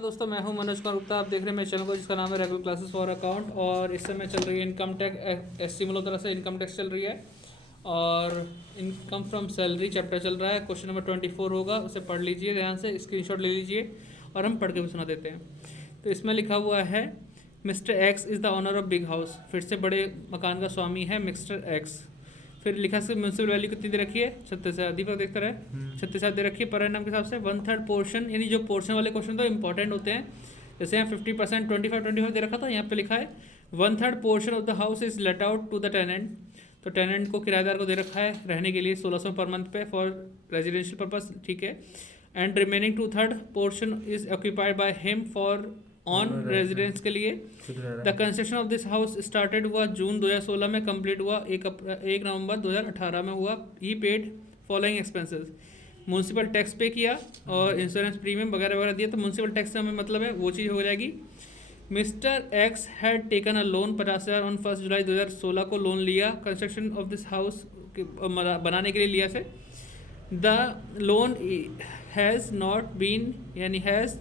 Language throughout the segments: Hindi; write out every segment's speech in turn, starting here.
नमस्कार दोस्तों, मैं हूं मनोज कुमार गुप्ता। आप देख रहे हैं मेरे चैनल को जिसका नाम है रेगुलर क्लासेस फॉर अकाउंट। और इस समय चल रही है इनकम टैक्स एस्टिमेट तरह से इनकम टैक्स चल रही है और इनकम फ्रॉम सैलरी चैप्टर चल रहा है। क्वेश्चन नंबर 24 होगा, उसे पढ़ लीजिए ध्यान से, स्क्रीनशॉट ले लीजिए और हम पढ़ के भी सुना देते हैं। तो इसमें लिखा हुआ है mister X is the owner of big house. फिर से बड़े मकान का स्वामी है मिस्टर एक्स। फिर लिखा से म्यूनसिपल वैल्यू कितनी दे रखी है 36,000। दीपक देखता रहे 36,000 दे रखी है पर एनम के हिसाब से 1/3 पोर्शन, यानी जो पोर्शन वाले क्वेश्चन तो इंपॉर्टेंट होते हैं। जैसे यहाँ 50% 25 दे रखा था, यहाँ पे लिखा है 1/3 portion of the house is let out to the tenant. तो टेनेंट को किराएदार को दे रखा है रहने के लिए 1600 पर मंथ पे फॉर रेजिडेंशियल पर्पस, ठीक है। And remaining 2/3 portion is occupied by him for on residence के लिए। The construction of this house started हुआ जून 2016 में, कंप्लीट हुआ 1 नवंबर 2018 में हुआ। He paid following expenses. Municipal tax पे किया और इंश्योरेंस प्रीमियम वगैरह वगैरह दिया। तो म्यूनसिपल टैक्स से हमें मतलब है वो चीज़ हो जाएगी। Mister x had taken a loan 50,000 on 1 जुलाई 2016 को लोन लिया कंस्ट्रक्शन ऑफ दिस हाउस बनाने के लिए लिया से। The loan has not been यानी has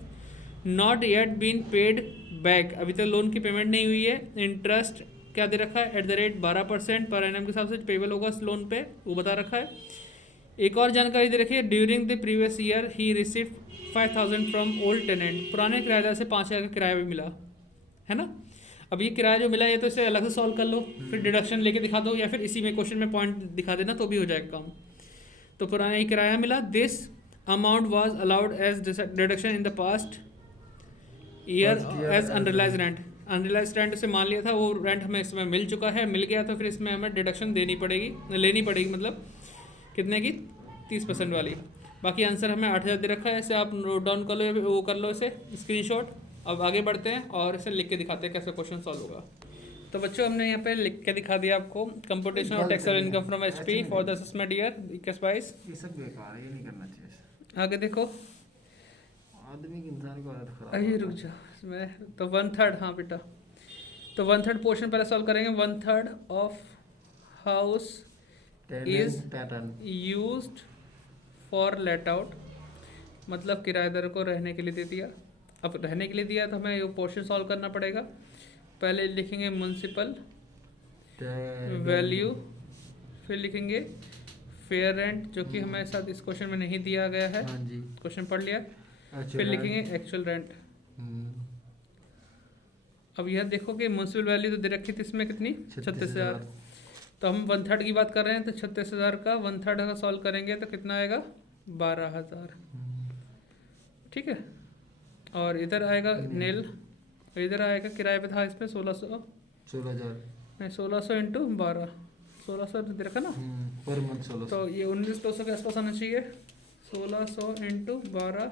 not yet been paid back, अभी तक लोन की पेमेंट नहीं हुई है। इंटरेस्ट क्या दे रखा है @8% पर एनम के हिसाब से पेबल होगा इस लोन पे, वो बता रखा है। एक और जानकारी दे रखी है during the previous year he receive 5,000 from old tenant. पुराने किराएदार से 5,000 का किराया भी मिला है ना। अब ये किराया जो मिला है तो इसे अलग से सॉल्व कर लो, फिर डिडक्शन लेके दिखा दो या फिर इसी में क्वेश्चन में पॉइंट दिखा देना तो भी हो जाएगा काम। तो पुराना ही किराया मिला। This amount was allowed as deduction in the past year as unrealised rent. Unrealised rent से मान लिया था, वो रेंट हमें इसमें मिल चुका है, मिल गया तो फिर इसमें हमें डिडक्शन लेनी पड़ेगी मतलब कितने की 30% वाली। बाकी आंसर हमें 8,000 दे रखा है, इसे आप नोट डाउन कर लो या वो कर लो इसे स्क्रीनशॉट। अब आगे बढ़ते हैं और इसे लिख के दिखाते हैं कैसे क्वेश्चन सॉल्व होगा। तो बच्चों हमने यहाँ पे लिख के दिखा दिया आपको computation of taxable income from HP for the assessment year 21-22। ये सब बेकार है, ये नहीं करना चाहिए। आगे देखो, आदमी की इंसान को आदत खराब अरे रुक जा इसमें। तो 1/3, हाँ बेटा, तो 1/3 पोर्शन पहले सॉल्व करेंगे। 1/3 of house is used for let out, मतलब किराएदार को रहने के लिए दे दिया। अब रहने के लिए दिया तो हमें ये पोर्शन सॉल्व करना पड़ेगा। पहले लिखेंगे म्यूनसिपल वैल्यू, फिर लिखेंगे फेयर रेंट जो कि हमें साथ इस क्वेश्चन में नहीं दिया गया है, क्वेश्चन पढ़ लिया। फिर लिखेंगे एक्चुअल रेंट। अब यह देखो कि म्यूनसिपल वैल्यू तो दे रखी थी इसमें कितनी 36,000। तो हम 1/3 की बात कर रहे हैं तो 36,000 का 1/3 का सॉल्व करेंगे तो कितना आएगा 12,000, ठीक है। और इधर आएगा नील, इधर आएगा किराए पे था इसमें 1600 इंटू 12, 1600 दे रखा ना पर मंथ 1600। तो ये 19,200 के आसपास आना चाहिए। 1600 इंटू 12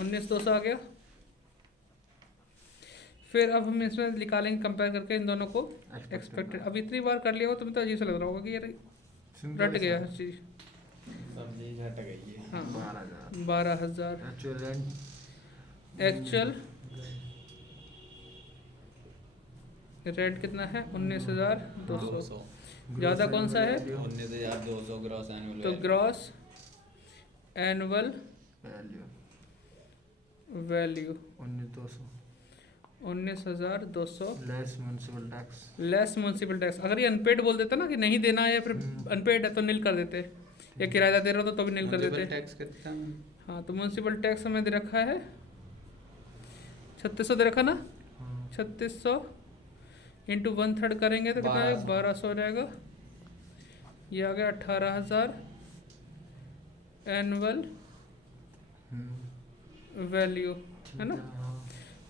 19,200 आ गया। फिर अब हम इसमें निकालेंगे कंपेयर करके इन दोनों को एक्सपेक्टेड। अब इतनी बार कर लिया हो तो अजीब सा लग रहा होगा कि यार रट गया हर चीज। हाँ 12,000 एक्चुअल रेंट कितना है 19,200। ज़्यादा कौन सा है 19,200 ग्रॉस एनुअल। तो gross annual value 19,200 less municipal tax. Less municipal tax. अगर ये अनपेड बोल देता ना कि नहीं देना है या फिर अनपेड है तो नील कर देते, या किराया दे रहा हो तो भी नील कर देते। टैक्स कितना है? हाँ तो म्यूनसिपल टैक्स हमें दे रखा है 3600 दे रखा ना। 3600 इंटू 1/3 करेंगे तो कितना है 1200 रहेगा। ये आ गया 18,000 एनुअल वैल्यू है ना।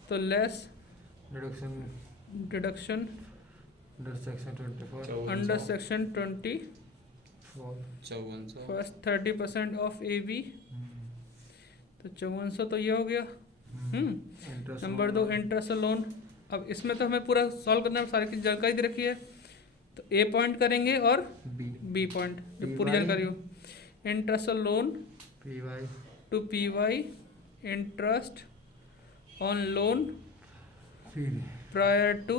तो less deduction under section 24 first 30% of AB, तो 5400 तो ये हो गया। Number 2 interest loan. अब इसमें तो हमें पूरा सॉल्व करना है, सारी की जानकारी दे रखी है तो A पॉइंट करेंगे और B पॉइंट जो पूरी जानकारी हो। Interest loan to PY, interest on loan prior to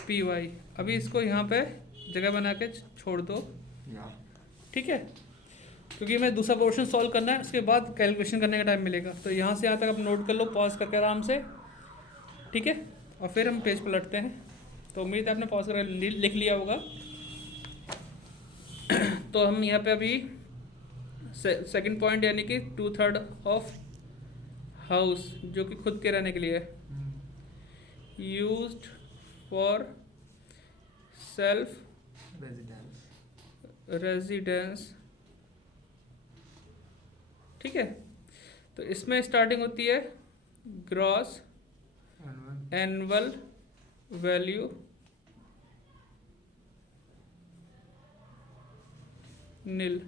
PY। अभी इसको यहाँ पे जगह बना के छोड़ दो, ठीक है। क्योंकि हमें दूसरा पोर्शन सॉल्व करना है, उसके बाद कैलकुलेशन करने का टाइम मिलेगा। तो यहाँ से यहाँ तक आप नोट कर लो पॉज करके आराम से, ठीक है, और फिर हम पेज पलटते हैं। तो उम्मीद है आपने पॉज करके लिख लिया होगा। तो हम यहाँ पे अभी सेकंड पॉइंट यानी कि 2/3 ऑफ हाउस जो कि खुद के रहने के लिए है, यूज्ड फॉर सेल्फ रेजिडेंस, ठीक है। तो इसमें स्टार्टिंग होती है ग्रॉस एनुअल वैल्यू नील,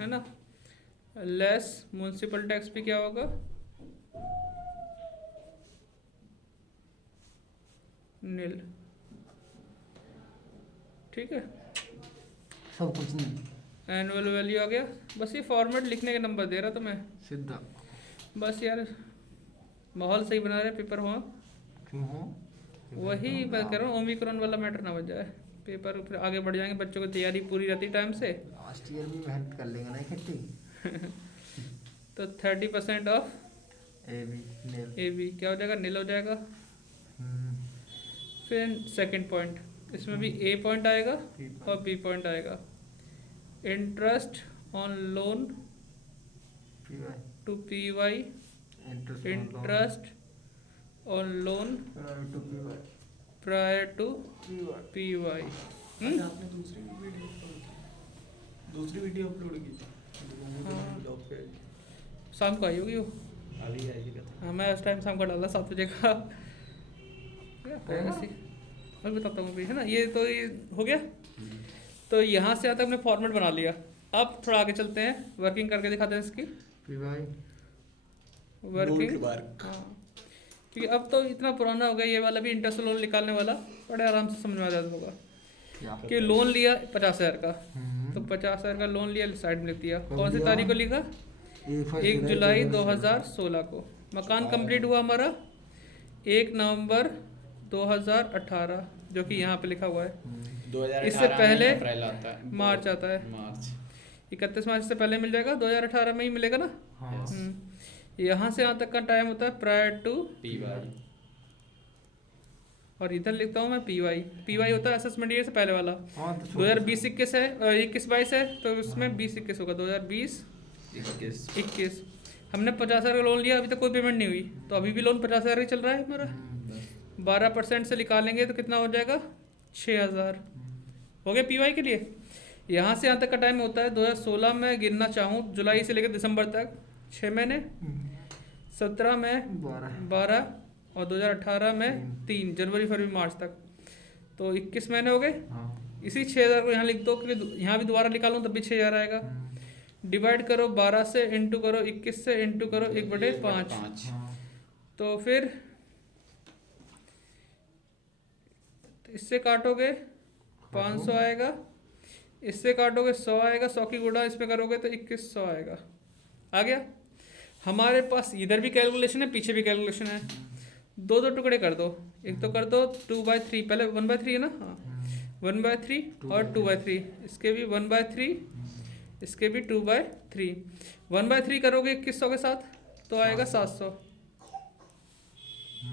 है ना, लेस म्युनिसिपल टैक्स भी क्या होगा, नील, ठीक है। सब कुछ नहीं, एनुअल वैल्यू आ गया। बस ये फॉर्मेट लिखने के नंबर दे रहा था मैं, सीधा। बस यार माहौल सही बना रहे पेपर हुआ, क्यों हो? वही मैं कह रहा हूँ, ओमिक्रॉन वाला मैटर ना बन जाए, पेपर फिर आगे बढ़ जाएंगे, बच्चों की तैयारी पूरी रहती टाइम से। लास्ट ईयर में मेहनत कर लेंगे ना इकट्ठी। तो 30% of A B nil, A B क्या हो जाएगा, नील हो जाएगा। फिर सेकंड पॉइंट, इसमें भी ए पॉइंट आएगा और बी पॉइंट आएगा। Interest on loan to P Y, interest on loan prior to P Y. आपने दूसरी वीडियो अपलोड की थी जॉब पे, शाम को आई होगी वो, अभी आएगी क्या? हाँ मैं उस टाइम शाम को डाला 7 बजे का, ऐसे मैं बताता हूँ अभी, है ना। ये तो ये हो गया। तो यहाँ से आता हमने फॉर्मेट बना लिया। अब थोड़ा आगे चलते हैं, वर्किंग करके दिखाते हैं इसकी वर्किंग। हाँ, क्योंकि अब तो इतना पुराना हो गया, ये वाला भी इंटरेस्ट लोन निकालने वाला बड़े आराम से समझ में आ जाता होगा कि लोन लिया 50,000 का, तो 50,000 का लोन लिया, साइड में लिख दिया। कौन सी तारीख को लिखा, 1 जुलाई 2016 को। मकान कंप्लीट हुआ हमारा 1 नवंबर 2018, जो कि यहाँ पे लिखा हुआ है। 2018 इससे पहले में अप्रैल आता है, मार्च आता है, मार्च 31 मार्च से पहले मिल जाएगा, 2018 में ही मिलेगा ना। यहाँ से यहाँ तक का टाइम होता है प्रायर टू पी वाई, और इधर लिखता हूँ मैं पी वाई। पी वाई होता है असेसमेंट ईयर से पहले वाला। 2020-21 है, 21-22 है, तो उसमें 20-21 होगा, 2020-21। हमने 50,000 का लोन लिया, अभी तक कोई पेमेंट नहीं हुई, तो अभी भी लोन 50,000 ही चल रहा है हमारा। 12% से निकालेंगे तो कितना हो जाएगा, 6,000 हो गया पी वाई के लिए। यहाँ से यहाँ तक का टाइम होता है 2016 में गिनना चाहूँ, जुलाई से लेकर दिसंबर तक 6 महीने, 17 में 12 और 2018 में 3, जनवरी फरवरी मार्च तक, तो 21 महीने हो गए। इसी 6,000 को यहाँ लिख दो, क्योंकि यहाँ भी दोबारा निकालूँ तब भी 6,000 आएगा। डिवाइड करो 12 से, इंटू करो 21 से, इंटू करो 1/5, तो फिर इससे काटोगे 500 आएगा, इससे काटोगे 100 आएगा, 100 की गुणा इसमें करोगे तो 2100 आएगा। आ गया। हमारे पास इधर भी कैलकुलेशन है, पीछे भी कैलकुलेशन है। दो टुकड़े कर दो, एक तो कर दो 2/3, पहले 1/3 है ना, हाँ 1/3 और 2/3, इसके भी 1/3, इसके भी 2/3। 1/3 करोगे 2100 के साथ तो आएगा 700,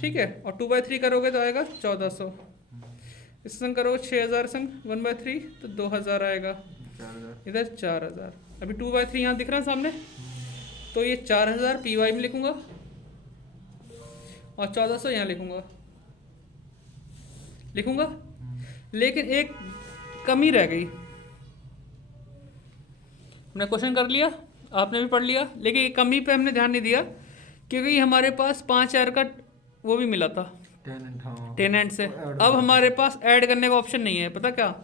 ठीक है, और 2/3 करोगे तो आएगा 1400। इस संग करोगे 6,000 संग 1/3 तो 2,000 आएगा, इधर 4,000। अभी 2/3 यहाँ दिख रहा है सामने, तो ये 4,000 पी वाई में लिखूंगा और 1,400 यहाँ लिखूंगा। लेकिन एक कमी रह गई। हमने क्वेश्चन कर लिया, आपने भी पढ़ लिया, लेकिन एक कमी पे हमने ध्यान नहीं दिया, क्योंकि हमारे पास 5,000 का वो भी मिला था टेनेंट से। अब हमारे पास ऐड करने का ऑप्शन नहीं है। पता क्या,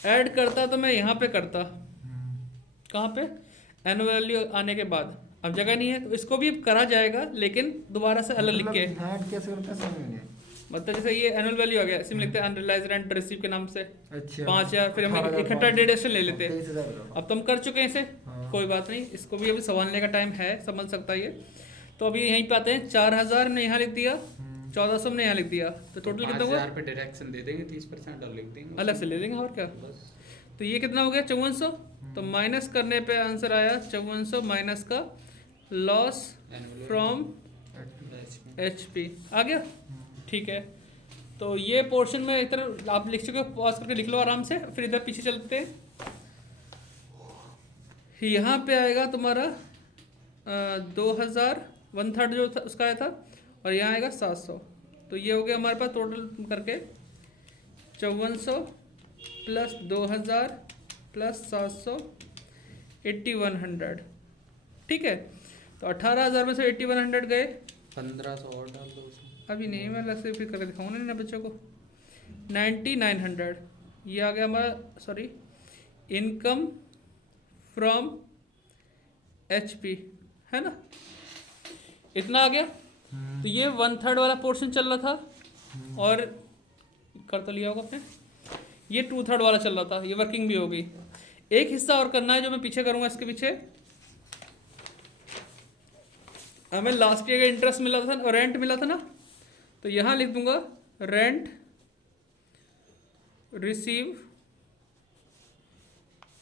ऐड करता तो मैं यहाँ पे करता, कहाँ पे, एनुअल वैल्यू आने के बाद। अब जगह नहीं है तो इसको भी करा जाएगा, लेकिन दोबारा से अलग लिख के, मतलब जैसे ये एनुअल वैल्यू आ गया, इसमें लिखते हैं अनरियलाइज्ड रेंट रिसीव के नाम से 5,000, फिर हम इकट्ठा डिडक्शन ले लेते। अब तो हम कर चुके हैं इसे, कोई बात नहीं, इसको भी अभी संभालने का टाइम है, समझ सकता है ये। तो अभी यहीं पे आते हैं, 4,000 ने यहाँ लिख दिया, 1,400 ने यहाँ लिख दिया, तो टोटल कितना हुआ, 5,000 पे डायरेक्शन दे देंगे, 30% और लिख देंगे, अलग से ले लेंगे और क्या। तो ये कितना हो गया 5,400, तो माइनस करने पे आंसर आया 5400 माइनस का लॉस फ्रॉम HP आ गया। ठीक है, तो ये पोर्शन में इधर आप लिख चुके हो, पॉज करके लिख लो आराम से, फिर इधर पीछे चलते हैं। यहाँ पे आएगा तुम्हारा 2000 1/3 जो था उसका आया था, और यहाँ आएगा 700। तो ये हो गया हमारे पास टोटल करके 5400 प्लस 2000 प्लस 700 8100। ठीक है, तो 18,000 में से 8100 गए। 1500 और डाल दो उसमें। अभी नहीं, मैं अलग से फिर करके दिखाऊंगा ना बच्चों को। 9900 ये आ गया हमारा, सॉरी, इनकम फ्रॉम HP, है ना, इतना आ गया। तो ये 1/3 वाला पोर्शन चल रहा था, और कर तो लिया होगा आपने, ये 2/3 वाला चल रहा था, ये वर्किंग भी हो गई। एक हिस्सा और करना है जो मैं पीछे करूंगा, इसके पीछे हमें लास्ट ईयर का इंटरेस्ट मिला था और रेंट मिला था ना, तो यहाँ लिख दूंगा रेंट रिसीव,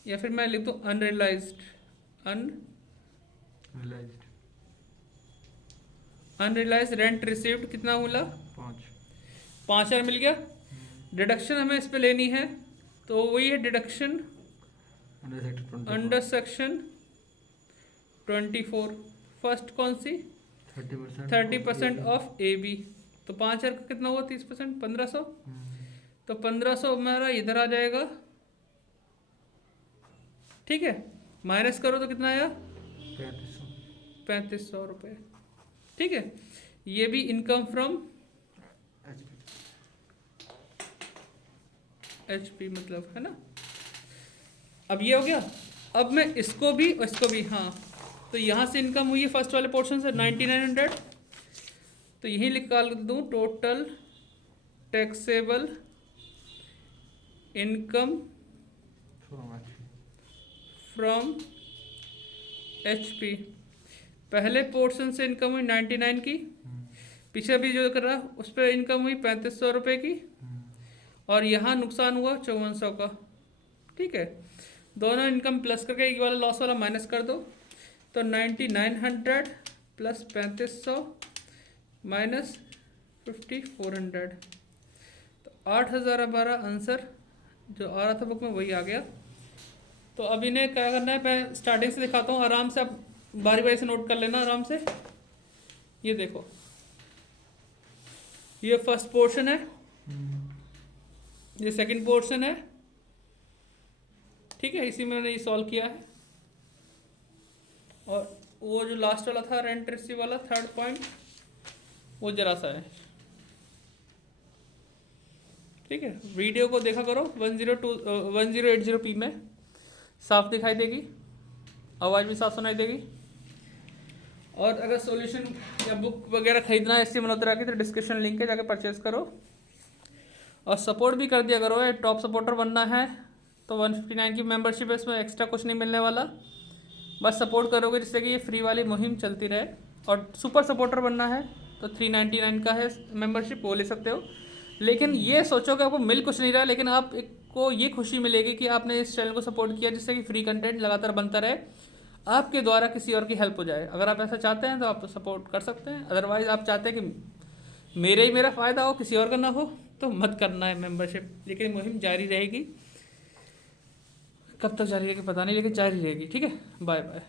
या फिर मैं लिख दूँ अनरियलाइज्ड अनरियलाइज्ड रेंट रिसीव्ड। कितना मिला? 5,000 मिल गया। डिडक्शन हमें इस पे लेनी है, तो वही है डिडक्शन अंडर सेक्शन 24। फर्स्ट कौन सी? 30% ऑफ AB। तो 5,000 का कितना हुआ? 30% 1500। तो 1500 हमारा इधर आ जाएगा। ठीक है, माइनस करो तो कितना आया? 3500 रुपये। ठीक है, ये भी इनकम फ्रॉम HP मतलब, है ना। अब ये हो गया। अब मैं इसको भी और इसको भी, हाँ, तो यहाँ से इनकम हुई है फर्स्ट वाले पोर्शन से 9900, तो यही निकाल दूँ total taxable income from HP। पहले पोर्शन से इनकम हुई 99 की, पीछे भी जो कर रहा उस पर इनकम हुई 3500 रुपये की, और यहाँ नुकसान हुआ 5400 का। ठीक है, दोनों इनकम प्लस करके ये वाला लॉस वाला माइनस कर दो, तो 9900 प्लस 3500 माइनस 5400, तो 8,000 हमारा आंसर जो आ रहा था बुक में वही आ गया। तो अब इन्हें क्या करना है, मैं स्टार्टिंग से दिखाता हूँ, आराम से आप बारी बारी से नोट कर लेना आराम से। ये देखो, ये फर्स्ट पोर्शन है, ये सेकंड पोर्शन है। ठीक है, इसी में मैंने ये सॉल्व किया है, और वो जो लास्ट वाला था रेंट रिसीव वाला थर्ड पॉइंट, वो जरा सा है। ठीक है, वीडियो को देखा करो 1080p में, साफ दिखाई देगी, आवाज़ भी साफ सुनाई देगी। और अगर सॉल्यूशन या बुक वगैरह खरीदना है SC मल्होत्रा की, तो डिस्क्रिप्शन लिंक है, जाके परचेज करो। और सपोर्ट भी कर दिया करो, टॉप सपोर्टर बनना है तो 159 की मेंबरशिप है, इसमें एक्स्ट्रा कुछ नहीं मिलने वाला, बस सपोर्ट करोगे जिससे कि ये फ्री वाली मुहिम चलती रहे। और सुपर सपोर्टर बनना है तो 399 का है मेंबरशिप, वो ले सकते हो। लेकिन ये सोचो कि आपको मिल कुछ नहीं रहा है, लेकिन आपको ये खुशी मिलेगी कि आपने इस चैनल को सपोर्ट किया, जिससे कि फ्री कंटेंट लगातार बनता रहे, आपके द्वारा किसी और की हेल्प हो जाए। अगर आप ऐसा चाहते हैं तो आप सपोर्ट कर सकते हैं, अदरवाइज़ आप चाहते हैं कि मेरा फ़ायदा हो, किसी और का ना हो, तो मत करना है मेंबरशिप। लेकिन मुहिम जारी रहेगी, कब तक जारी रहेगी पता नहीं, लेकिन जारी रहेगी। ठीक है, बाय बाय।